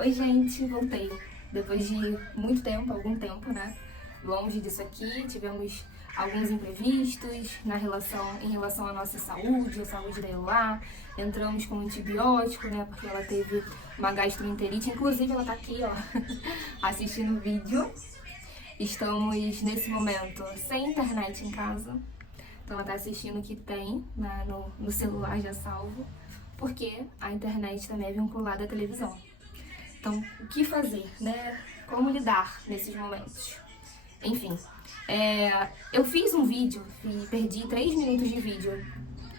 Oi, gente, voltei. Depois de muito tempo, algum tempo, né? Longe disso aqui, tivemos alguns imprevistos em relação à nossa saúde, a saúde da Eloá. Entramos com antibiótico, né? Porque ela teve uma gastroenterite. Inclusive, ela tá aqui, ó, assistindo o vídeo. Estamos, nesse momento, sem internet em casa. Então, ela tá assistindo o que tem no celular já salvo. Porque a internet também é vinculada à televisão. Então, o que fazer, né? Como lidar nesses momentos? Enfim, eu fiz um vídeo e perdi 3 minutos de vídeo,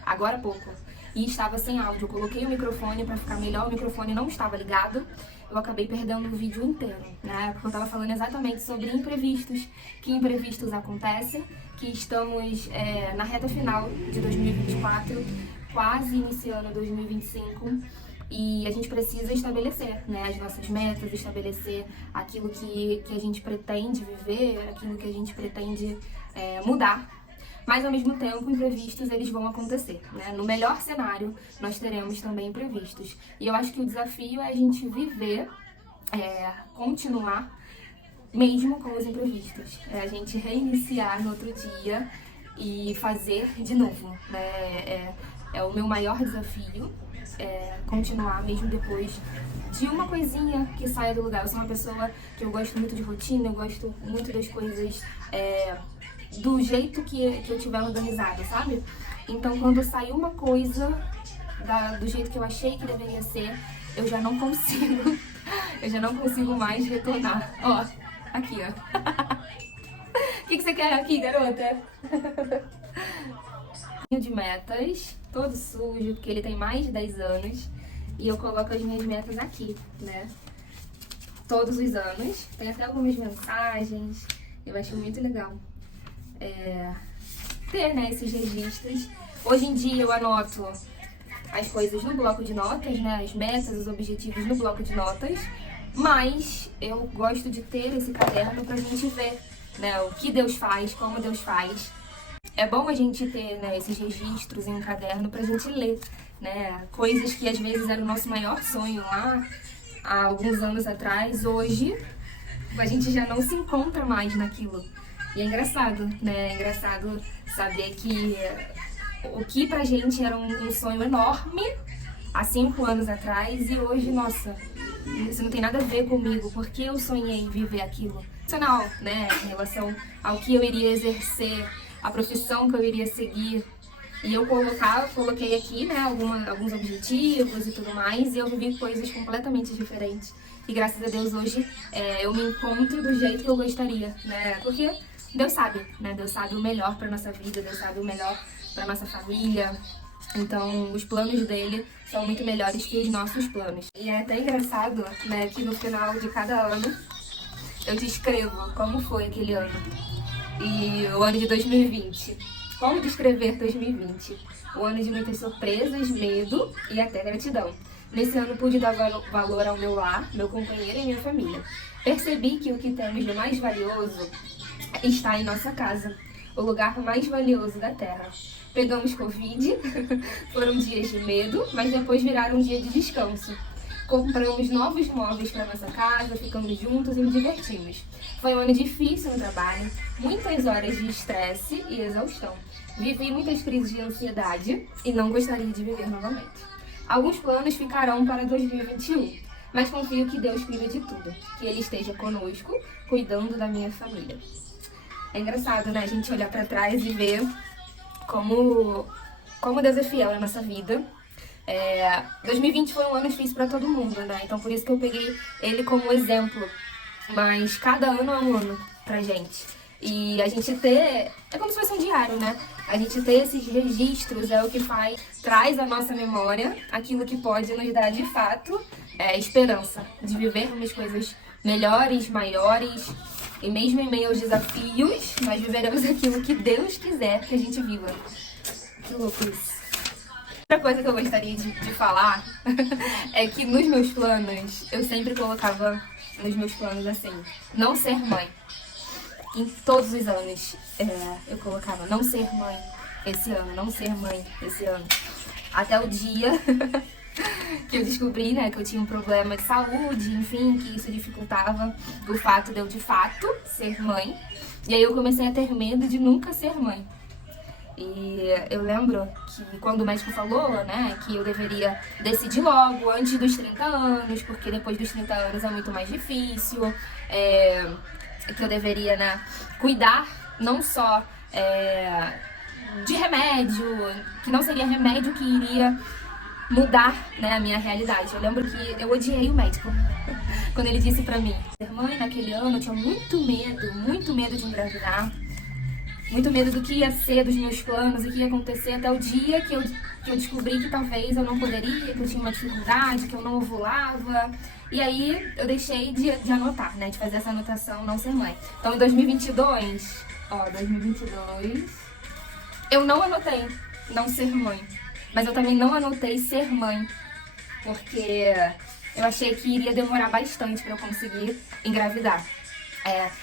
agora há pouco, e estava sem áudio. Eu coloquei o microfone para ficar melhor, o microfone não estava ligado, eu acabei perdendo o vídeo inteiro, né? Porque eu estava falando exatamente sobre imprevistos, que imprevistos acontecem, que estamos na reta final de 2024, quase iniciando 2025, e a gente precisa estabelecer, né, as nossas metas, estabelecer aquilo que a gente pretende viver, aquilo que a gente pretende mudar. Mas, ao mesmo tempo, imprevistos eles vão acontecer, né? No melhor cenário, nós teremos também imprevistos. E eu acho que o desafio é a gente viver, continuar, mesmo com os imprevistos. É a gente reiniciar no outro dia e fazer de novo, né? É o meu maior desafio. Continuar mesmo depois de uma coisinha que saia do lugar. Eu sou uma pessoa que eu gosto muito de rotina, eu gosto muito das coisas do jeito que eu tiver organizada, sabe? Então, quando sai uma coisa do jeito que eu achei que deveria ser, eu já não consigo, mais retornar. Ó, aqui, ó. O que você quer aqui, garota? De metas, todo sujo, porque ele tem mais de 10 anos. E eu coloco as minhas metas aqui, né? Todos os anos. Tem até algumas mensagens. Eu acho muito legal ter, né, esses registros. Hoje em dia eu anoto as coisas no bloco de notas, né? As metas, os objetivos no bloco de notas. Mas eu gosto de ter esse caderno pra gente ver, né, o que Deus faz, como Deus faz. É bom a gente ter, né, esses registros em um caderno pra gente ler, né? Coisas que às vezes era o nosso maior sonho lá há alguns anos atrás, hoje a gente já não se encontra mais naquilo. E é engraçado, né? É engraçado saber que o que pra gente era um sonho enorme há 5 anos atrás e hoje, nossa, isso não tem nada a ver comigo, porque eu sonhei viver aquilo. Profissional, né? Em relação ao que eu iria exercer, a profissão que eu iria seguir. E eu coloquei aqui, né, alguns objetivos e tudo mais, e eu vivi coisas completamente diferentes. E graças a Deus hoje eu me encontro do jeito que eu gostaria, né? Porque Deus sabe, né? Deus sabe o melhor pra nossa vida, Deus sabe o melhor pra nossa família. Então, os planos dele são muito melhores que os nossos planos. E é até engraçado, né, que no final de cada ano eu descrevo como foi aquele ano. E o ano de 2020. Como descrever 2020? O ano de muitas surpresas, medo e até gratidão. Nesse ano pude dar valor ao meu lar, meu companheiro e minha família. Percebi que o que temos de mais valioso está em nossa casa, o lugar mais valioso da Terra. Pegamos Covid, foram dias de medo, mas depois viraram um dia de descanso. Compramos novos móveis para nossa casa, ficamos juntos e nos divertimos. Foi um ano difícil no trabalho, muitas horas de estresse e exaustão. Vivi muitas crises de ansiedade e não gostaria de viver novamente. Alguns planos ficarão para 2021, mas confio que Deus cuida de tudo, que Ele esteja conosco, cuidando da minha família. É engraçado, né, a gente olhar para trás e ver como Deus é fiel na nossa vida. 2020 foi um ano difícil pra todo mundo, né? Então por isso que eu peguei ele como exemplo. Mas cada ano é um ano pra gente. E a gente ter... É como se fosse um diário, né? A gente ter esses registros é o que traz à nossa memória aquilo que pode nos dar, de fato, esperança de vivermos coisas melhores, maiores. E mesmo em meio aos desafios, nós viveremos aquilo que Deus quiser que a gente viva. Que louco isso. Outra coisa que eu gostaria de falar é que nos meus planos, eu sempre colocava nos meus planos assim, não ser mãe. Em todos os anos eu colocava não ser mãe esse ano, não ser mãe esse ano. Até o dia que eu descobri, né, que eu tinha um problema de saúde, enfim, que isso dificultava o fato de eu, de fato, ser mãe. E aí eu comecei a ter medo de nunca ser mãe. E eu lembro que quando o médico falou, né, que eu deveria decidir logo, antes dos 30 anos, porque depois dos 30 anos é muito mais difícil, que eu deveria, né, cuidar não só de remédio, que não seria remédio que iria mudar, né, a minha realidade. Eu lembro que eu odiei o médico quando ele disse pra mim, ser mãe naquele ano, eu tinha muito medo de engravidar. Muito medo do que ia ser, dos meus planos, o que ia acontecer até o dia que eu descobri que talvez eu não poderia, que eu tinha uma dificuldade, que eu não ovulava. E aí eu deixei de anotar, né? De fazer essa anotação, não ser mãe. Então em 2022, eu não anotei não ser mãe. Mas eu também não anotei ser mãe, porque eu achei que iria demorar bastante pra eu conseguir engravidar.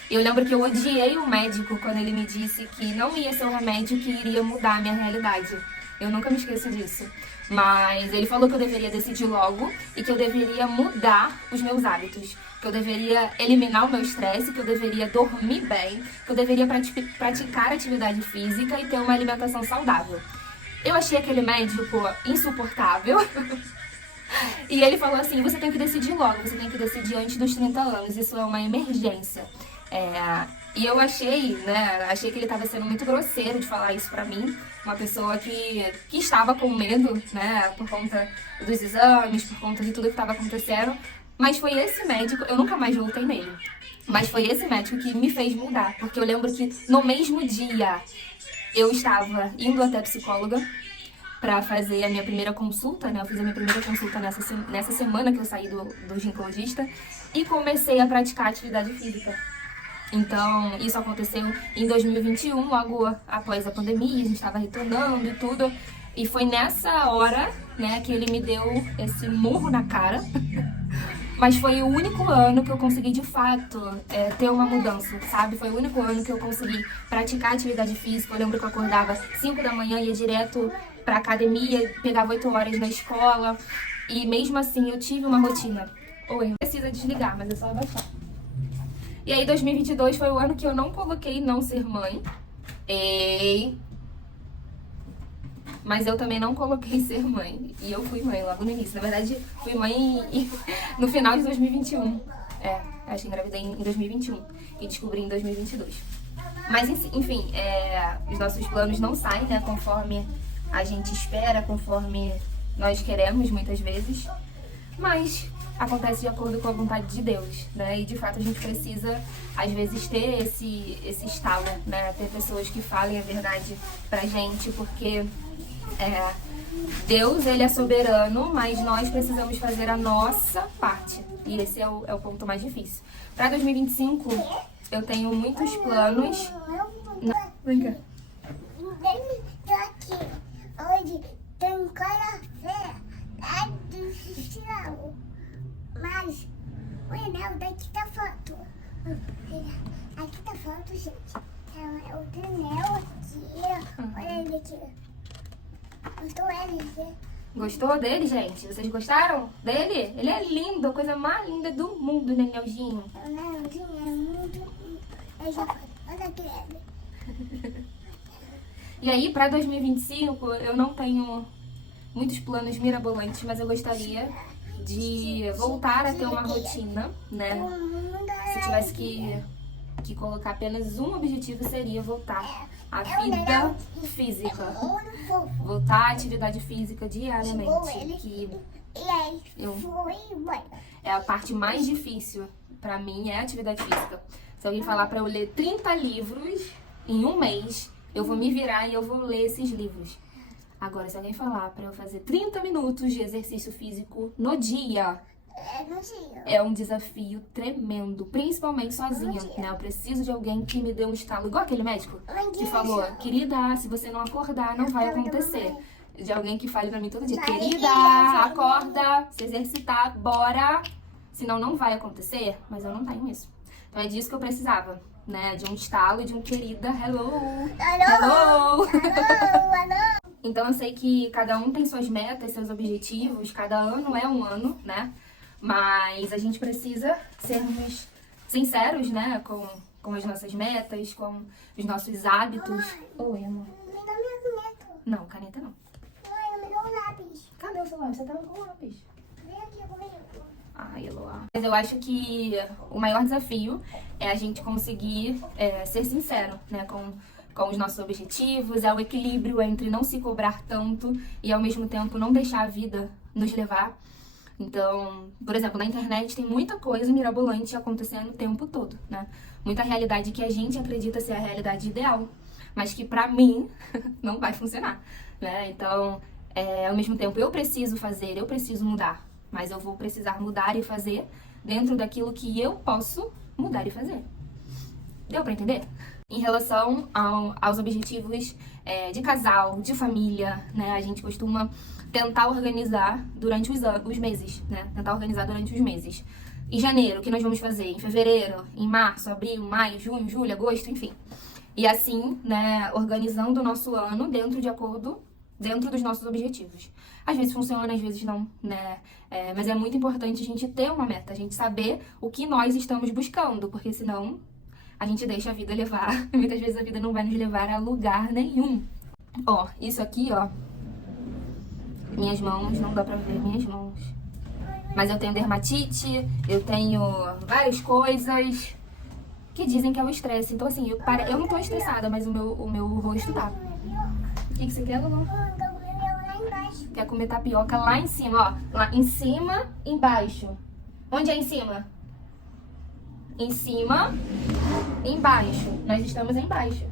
Eu lembro que eu odiei o médico quando ele me disse que não ia ser um remédio que iria mudar a minha realidade. Eu nunca me esqueço disso. Mas ele falou que eu deveria decidir logo e que eu deveria mudar os meus hábitos. Que eu deveria eliminar o meu estresse, que eu deveria dormir bem, que eu deveria praticar atividade física e ter uma alimentação saudável. Eu achei aquele médico insuportável. E ele falou assim, você tem que decidir logo, você tem que decidir antes dos 30 anos, isso é uma emergência. E eu achei que ele estava sendo muito grosseiro de falar isso pra mim, uma pessoa que estava com medo, né, por conta dos exames, por conta de tudo que estava acontecendo. Mas foi esse médico, eu nunca mais voltei nele, mas foi esse médico que me fez mudar, porque eu lembro que no mesmo dia eu estava indo até a psicóloga pra fazer a minha primeira consulta, né? Eu fiz a minha primeira consulta nessa semana que eu saí do ginecologista e comecei a praticar atividade física. Então, isso aconteceu em 2021, logo após a pandemia, a gente estava retornando e tudo. E foi nessa hora, né, que ele me deu esse murro na cara. Mas foi o único ano que eu consegui, de fato, ter uma mudança, sabe? Foi o único ano que eu consegui praticar atividade física. Eu lembro que eu acordava 5 da manhã, ia direto pra academia, pegava 8 horas na escola. E mesmo assim, eu tive uma rotina. Oi, precisa desligar, mas é só abaixar. E aí, 2022 foi o ano que eu não coloquei não ser mãe. Mas eu também não coloquei ser mãe. E eu fui mãe logo no início. Na verdade, fui mãe no final de 2021. Acho que engravidei em 2021. E descobri em 2022. Mas, enfim, os nossos planos não saem, né, conforme a gente espera, conforme nós queremos, muitas vezes. Mas acontece de acordo com a vontade de Deus, né? E, de fato, a gente precisa, às vezes, ter esse estalo, né? Ter pessoas que falem a verdade pra gente, porque Deus, ele é soberano, mas nós precisamos fazer a nossa parte. E esse é o ponto mais difícil. Para 2025, eu tenho muitos planos. Vem cá. Aqui, onde tem café, do céu. Mas, olha, daqui tá foto. Aqui tá foto, gente. É o Daniel aqui. Olha ele aqui. Gostou ele, né? Gostou dele, gente? Vocês gostaram dele? Ele é lindo, a coisa mais linda do mundo, né, Nelzinho? O Nelzinho é muito... Olha aqui ele. E aí, pra 2025, eu não tenho muitos planos mirabolantes, mas eu gostaria de voltar a ter uma rotina, né? Se tivesse que colocar apenas um objetivo, seria voltar à vida física. Voltar à atividade física diariamente. Que é a parte mais difícil pra mim, é a atividade física. Se alguém falar pra eu ler 30 livros em um mês, eu vou me virar e eu vou ler esses livros. Agora, se alguém falar pra eu fazer 30 minutos de exercício físico no dia, é um desafio tremendo, principalmente sozinha, né? Eu preciso de alguém que me dê um estalo, igual aquele médico que falou, querida, se você não acordar, não vai acontecer. De alguém que fale pra mim todo dia, querida, acorda, se exercitar, bora, senão não vai acontecer. Mas eu não tenho isso. Então é disso que eu precisava, né? De um estalo, de um querida, hello, hello. Então eu sei que cada um tem suas metas, seus objetivos, cada ano é um ano, né? Mas a gente precisa sermos sinceros, né? Com as nossas metas, com os nossos hábitos. Oi, amor. Me dá minha caneta. Não, caneta não. Mãe, me dá um lápis. Cadê o celular? Você tava com o lápis. Vem aqui comigo. Ai, Eloá. Mas eu acho que o maior desafio é a gente conseguir ser sincero, né? Com os nossos objetivos, é o equilíbrio entre não se cobrar tanto e ao mesmo tempo não deixar a vida nos levar. Então, por exemplo, na internet tem muita coisa mirabolante acontecendo o tempo todo, né? Muita realidade que a gente acredita ser a realidade ideal, mas que pra mim não vai funcionar, né? Então, ao mesmo tempo eu preciso fazer, eu preciso mudar, mas eu vou precisar mudar e fazer dentro daquilo que eu posso mudar e fazer. Deu pra entender? Em relação aos objetivos de casal, de família, né? A gente costuma tentar organizar durante os meses, né? Tentar organizar durante os meses. Em janeiro, o que nós vamos fazer? Em fevereiro, em março, abril, maio, junho, julho, agosto, enfim. E assim, né, organizando o nosso ano dentro dos nossos objetivos. Às vezes funciona, às vezes não, né? Mas é muito importante a gente ter uma meta, a gente saber o que nós estamos buscando, porque senão a gente deixa a vida levar. Muitas vezes a vida não vai nos levar a lugar nenhum. Ó, isso aqui, ó. Minhas mãos, não dá pra ver minhas mãos. Mas eu tenho dermatite, eu tenho várias coisas que dizem que é o estresse. Então, assim, eu não tô estressada, mas o meu rosto tá. O que você quer, Lulu? Lá embaixo. Quer comer tapioca lá em cima, ó. Lá em cima, embaixo. Onde é em cima? Em cima, embaixo. Nós estamos embaixo.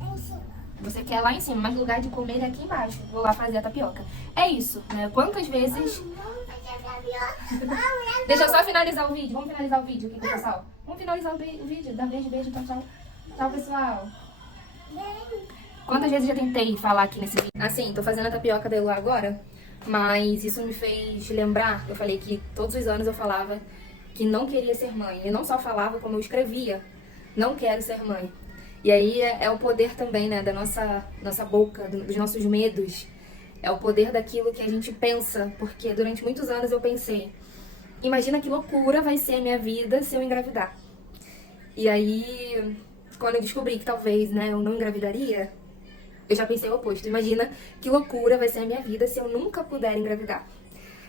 Em cima. Você quer lá em cima, mas o lugar de comer é aqui embaixo. Vou lá fazer a tapioca. É isso, né? Quantas vezes... Vamos fazer tapioca. Deixa eu só finalizar o vídeo. Vamos finalizar o vídeo aqui, pessoal. Vamos finalizar o vídeo. Dá beijo, tchau, tchau. Tchau, pessoal. Vem. Quantas vezes eu já tentei falar aqui nesse vídeo? Assim, tô fazendo a tapioca da Elu agora, mas isso me fez lembrar. Eu falei que todos os anos eu falava que não queria ser mãe. E não só falava, como eu escrevia. Não quero ser mãe. E aí é o poder também, né, da nossa boca, dos nossos medos. É o poder daquilo que a gente pensa. Porque durante muitos anos eu pensei, imagina que loucura vai ser a minha vida se eu engravidar. E aí, quando eu descobri que talvez, né, eu não engravidaria, eu já pensei o oposto. Imagina que loucura vai ser a minha vida se eu nunca puder engravidar.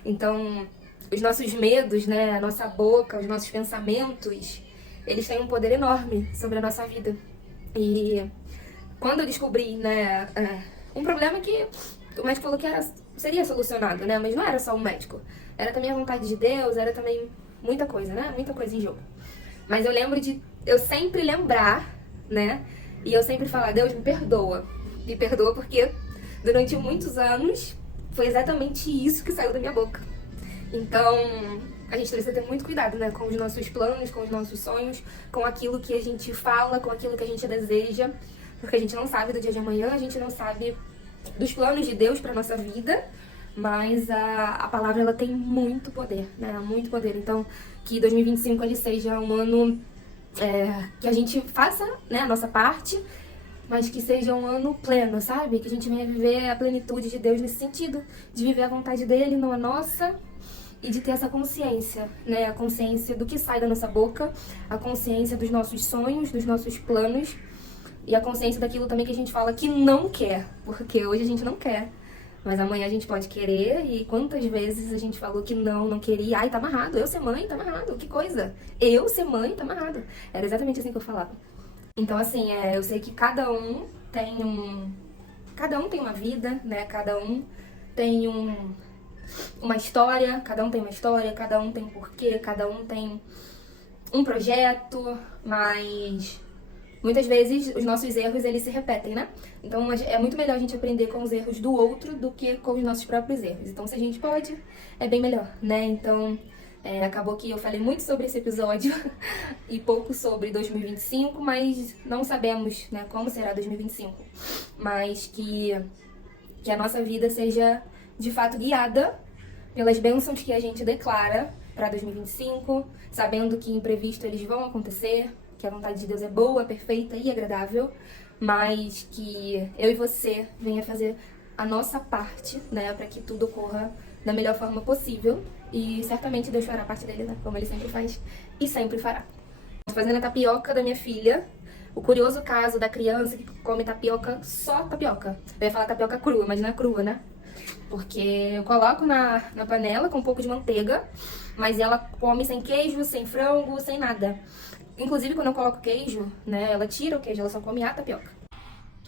Então, os nossos medos, né, a nossa boca, os nossos pensamentos, eles têm um poder enorme sobre a nossa vida. E quando eu descobri, né, um problema que o médico falou que seria solucionado, né, mas não era só o médico. Era também a vontade de Deus, era também muita coisa, né, muita coisa em jogo. Mas eu lembro de eu sempre lembrar, né, e eu sempre falar, Deus, me perdoa. Me perdoa porque durante muitos anos foi exatamente isso que saiu da minha boca. Então, a gente precisa ter muito cuidado, né, com os nossos planos, com os nossos sonhos, com aquilo que a gente fala, com aquilo que a gente deseja, porque a gente não sabe do dia de amanhã, a gente não sabe dos planos de Deus para nossa vida, mas a palavra, ela tem muito poder, né, muito poder. Então, que 2025 ele seja um ano que a gente faça, né, a nossa parte, mas que seja um ano pleno, sabe? Que a gente venha viver a plenitude de Deus nesse sentido, de viver a vontade dele, não a nossa, e de ter essa consciência, né? A consciência do que sai da nossa boca, a consciência dos nossos sonhos, dos nossos planos, e a consciência daquilo também que a gente fala que não quer, porque hoje a gente não quer, mas amanhã a gente pode querer, e quantas vezes a gente falou que não queria, ai, tá amarrado, eu ser mãe, tá amarrado, que coisa, eu ser mãe, tá amarrado. Era exatamente assim que eu falava. Então, assim, eu sei que cada um tem uma vida, né? Cada um tem uma história, cada um tem uma história, cada um tem um porquê, cada um tem um projeto, mas muitas vezes os nossos erros, eles se repetem, né? Então, é muito melhor a gente aprender com os erros do outro do que com os nossos próprios erros. Então, se a gente pode, é bem melhor, né? Então, acabou que eu falei muito sobre esse episódio e pouco sobre 2025, mas não sabemos, né, como será 2025. Mas que a nossa vida seja, de fato, guiada pelas bênçãos que a gente declara para 2025, sabendo que imprevistos eles vão acontecer, que a vontade de Deus é boa, perfeita e agradável, mas que eu e você venha fazer a nossa parte, né, para que tudo ocorra da melhor forma possível. E certamente Deus fará a parte dele, né, como ele sempre faz e sempre fará. Tô fazendo a tapioca da minha filha. O curioso caso da criança que come tapioca, só tapioca. Eu ia falar tapioca crua, mas não é crua, né? Porque eu coloco na panela com um pouco de manteiga, mas ela come sem queijo, sem frango, sem nada. Inclusive, quando eu coloco queijo, né, ela tira o queijo, ela só come a tapioca.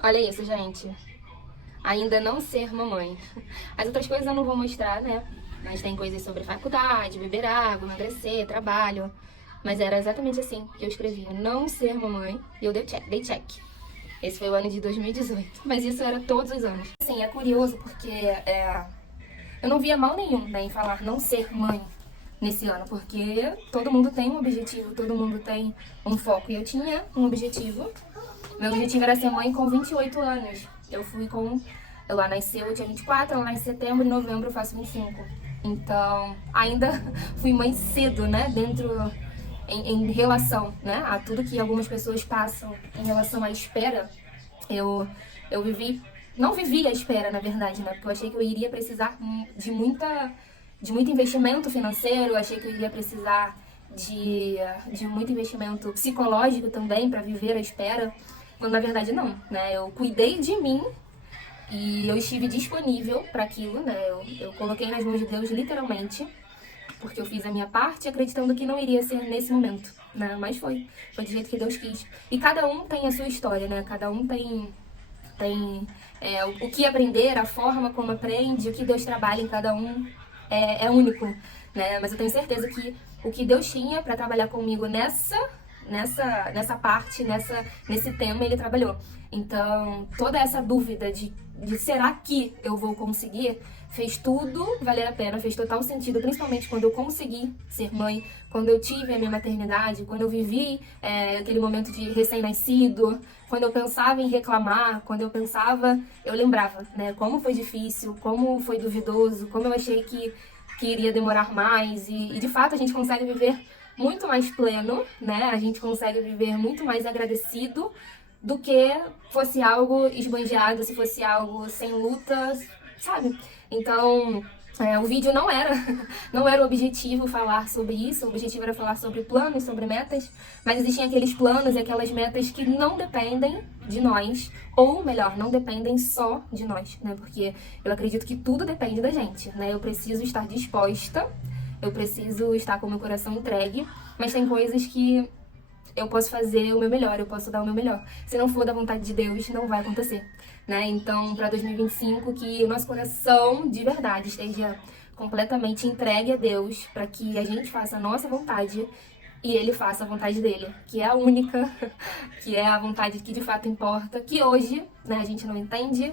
Olha isso, gente. Ainda não ser mamãe. As outras coisas eu não vou mostrar, né? Mas tem coisas sobre faculdade, beber água, emagrecer, trabalho. Mas era exatamente assim que eu escrevia, não ser mamãe, e eu dei check. Esse foi o ano de 2018, mas isso era todos os anos. Assim, é curioso porque eu não via mal nenhum, né, em falar não ser mãe nesse ano, porque todo mundo tem um objetivo, todo mundo tem um foco. E eu tinha um objetivo, meu objetivo era ser mãe com 28 anos. Ela nasceu dia 24, ela nasceu em setembro, em novembro eu faço 25. Então, ainda fui mãe cedo, né, em relação, né, a tudo que algumas pessoas passam em relação à espera. Eu não vivi a espera, na verdade, né, porque eu achei que eu iria precisar de muito investimento financeiro, eu achei que eu iria precisar de muito investimento psicológico também para viver a espera, quando na verdade não, né, eu cuidei de mim e eu estive disponível para aquilo, né, eu coloquei nas mãos de Deus literalmente, porque eu fiz a minha parte acreditando que não iria ser nesse momento, né? Mas foi do jeito que Deus quis. E cada um tem a sua história, né? Cada um tem o que aprender, a forma como aprende, o que Deus trabalha em cada um é único, né? Mas eu tenho certeza que o que Deus tinha para trabalhar comigo nessa parte, nesse tema, Ele trabalhou. Então, toda essa dúvida de será que eu vou conseguir, fez tudo valer a pena, fez total sentido, principalmente quando eu consegui ser mãe, quando eu tive a minha maternidade, quando eu vivi aquele momento de recém-nascido, quando eu pensava em reclamar, eu lembrava, né, como foi difícil, como foi duvidoso, como eu achei que iria demorar mais, e de fato a gente consegue viver muito mais pleno, né, a gente consegue viver muito mais agradecido do que fosse algo esbanjado, se fosse algo sem lutas, sabe? Então, o vídeo não era o objetivo falar sobre isso, o objetivo era falar sobre planos, sobre metas, mas existem aqueles planos e aquelas metas que não dependem de nós, ou melhor, não dependem só de nós, né? Porque eu acredito que tudo depende da gente, né? Eu preciso estar disposta, eu preciso estar com o meu coração entregue, mas tem coisas que eu posso fazer o meu melhor, eu posso dar o meu melhor. Se não for da vontade de Deus, não vai acontecer, né? Então, para 2025, que o nosso coração, de verdade, esteja completamente entregue a Deus, para que a gente faça a nossa vontade e Ele faça a vontade dele, que é a única, que é a vontade que de fato importa, que hoje, né, a gente não entende,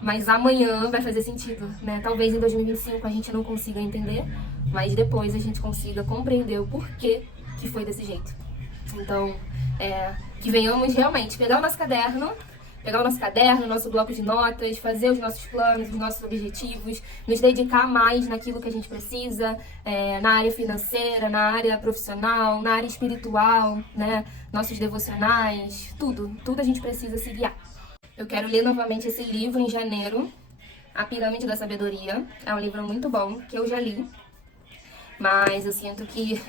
mas amanhã vai fazer sentido, né? Talvez em 2025 a gente não consiga entender, mas depois a gente consiga compreender o porquê que foi desse jeito. Então, que venhamos realmente pegar o nosso caderno, nosso bloco de notas, fazer os nossos planos, os nossos objetivos, nos dedicar mais naquilo que a gente precisa, na área financeira, na área profissional, na área espiritual, né? Nossos devocionais, tudo a gente precisa se guiar. Eu quero ler novamente esse livro em janeiro, A Pirâmide da Sabedoria. É um livro muito bom, que eu já li. Mas eu sinto que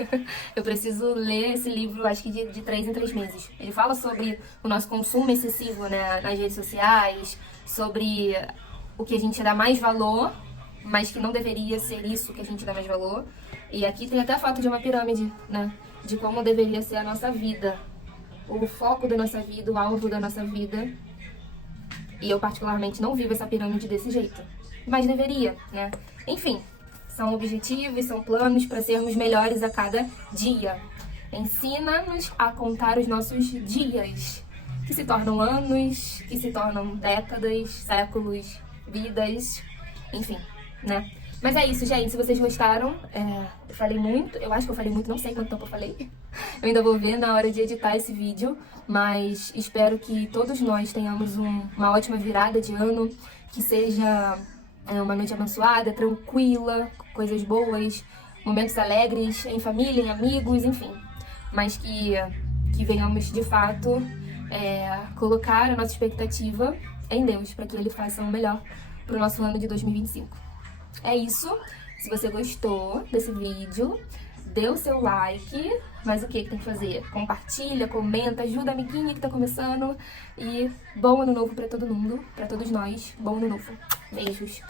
eu preciso ler esse livro, acho que de 3 em 3 meses. Ele fala sobre o nosso consumo excessivo, né, nas redes sociais, sobre o que a gente dá mais valor, mas que não deveria ser isso que a gente dá mais valor. E aqui tem até a foto de uma pirâmide, né, de como deveria ser a nossa vida, o foco da nossa vida, o alvo da nossa vida. E eu particularmente não vivo essa pirâmide desse jeito, mas deveria, né? Enfim. São objetivos, são planos para sermos melhores a cada dia. Ensina-nos a contar os nossos dias, que se tornam anos, que se tornam décadas, séculos, vidas, enfim, né? Mas é isso, gente. Se vocês gostaram, eu falei muito, eu acho que eu falei muito, não sei quanto tempo eu falei. Eu ainda vou ver na hora de editar esse vídeo, mas espero que todos nós tenhamos uma ótima virada de ano, que seja uma noite abençoada, tranquila, coisas boas, momentos alegres em família, em amigos, enfim. Mas que venhamos, de fato, colocar a nossa expectativa em Deus, para que Ele faça o melhor pro nosso ano de 2025. É isso. Se você gostou desse vídeo, dê o seu like. Mas o que tem que fazer? Compartilha, comenta, ajuda a amiguinha que tá começando. E bom ano novo pra todo mundo, pra todos nós. Bom ano novo. Beijos.